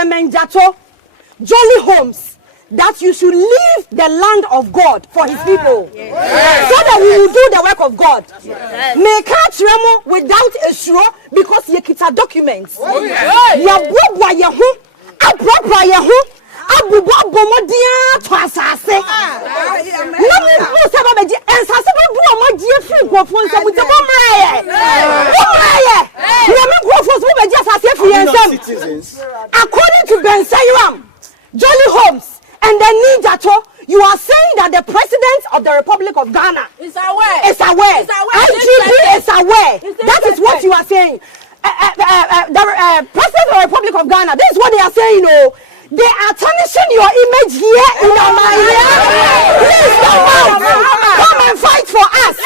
Bemenjato, Jolly Homes, that you should leave the land of God for his people, so that we will do the work of God. Make catch Remo without a sure because ye kita documents. Ya bobwa yehu, apropra yehu, abubo bomodia to asase. Nami no saba beji ensase do do omoji free gofo nsam te bomraye. Nami gofo so beji asase free ensam. According to Ben Sayram, Jolly Homes and the Ninjato, you are saying that the president of the Republic of Ghana is aware. IGP is aware. That is what you are saying. The president of the Republic of Ghana, this is what they are saying. Oh, they are tarnishing your image here in Nigeria. Please come out. Come and fight for us.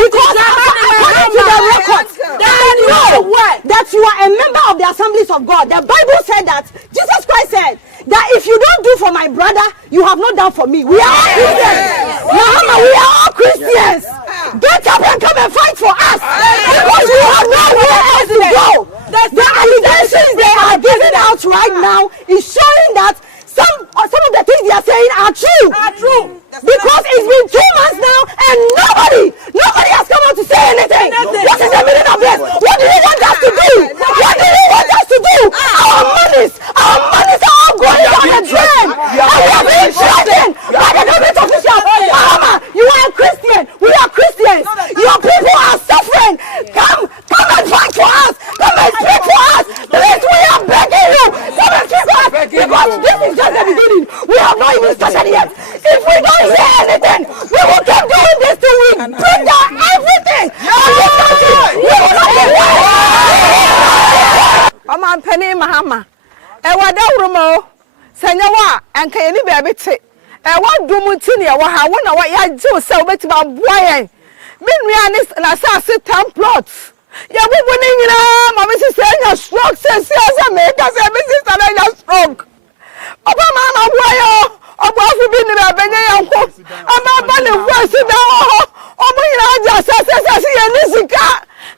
Because according to the records, I know that you are a member of the Assemblies of God. The Bible said that Jesus Christ said that if you don't do for my brother, you have not done for me. We are all Christians. Mahama, we are all Christians. Get up and come and fight for us. Because we have nowhere else to go. The allegations they are giving out right now is showing that some of the things they are saying are true. Because it's been 2 months now and nobody has come out to say anything. What is the meaning of this? What do you want us to do? What do you want us to do? Our monies are all going down the drain. And we are being threatened by the government officials. Mama, you are a Christian. We are Christians. Your people are suffering. Come and fight for us. Come and speak for us. Please, we are begging you. Come and speak for us. Because this is just the beginning. We have not even started yet. If we don't hear anything, we will keep doing this till we bring down everything. We will not be I'm Penny Mahama. Ewa Senyawa and Kayani Baby. Ewa Dumutinia, what ya do so much about boy. Minrianis and assassin town plots. Ya be winning, my Mrs. Sanya stroke says, yes, I make us a Mrs. Sanya stroke. Obama, why? Obafu bi ni benye yanko amabale wasi da ho omunyina aja sasase ye nisika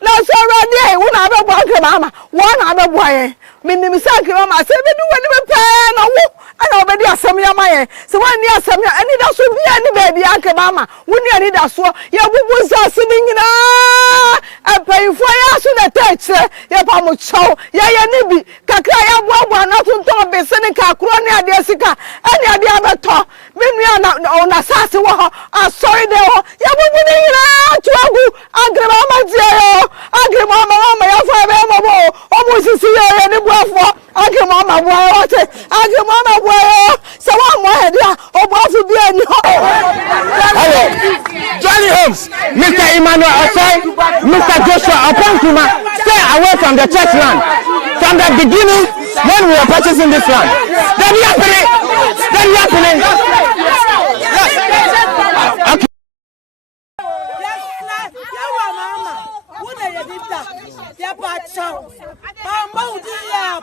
na so rade wu na be bwa mama wa na be bwa ye minim sanke mama se be du wani be pa na wo ana obedi asem ya maye se wani asem ya ani da so bia ni baby anke mama woni ani da so ye bubu sase ni nyina apaifo ya so na teche ye pa mo chow ye ni bi kakra ya bwa na tonton be se ni kakro ni ade sika ani ade abeto menua na sase wo asori de ho ye bubu ni nyina tuagu agre mama tie mama ya fa be mo omo sisi ye ni buafo agre mama bua wote agre mama bua se wa mo he dia obuafo bi ani ho. Hello Jolly Homes, Mr. Emmanuel Osai, Mr. Joshua Oponkuma, stay away from the church land. From the beginning, when we were purchasing this land, then happening. Okay.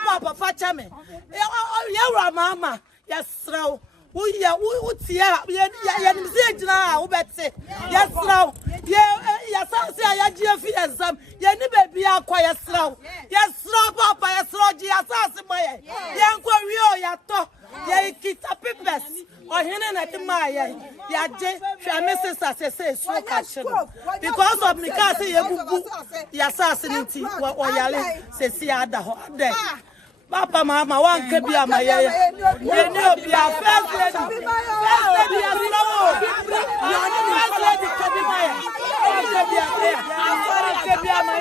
Papa Fachame. Ya mama, yes, row. We would see ya na ubetse. Yes, row. Yes, I GF and some. Baby, I quite slow. Yes, slow, Papa, yes, slow, yes, my young Korea, yato. Ye kita pipes or hinin at the Maya. Ya J. Mrs. Assassin, so catching. Because of Mikasi, ya assassinity, or Yale, says Yada hot day. Papa, Mama, one could be a my ya. You know, be a first lady. First lady, a slow. First lady, can be my. I'm sorry, can be a my.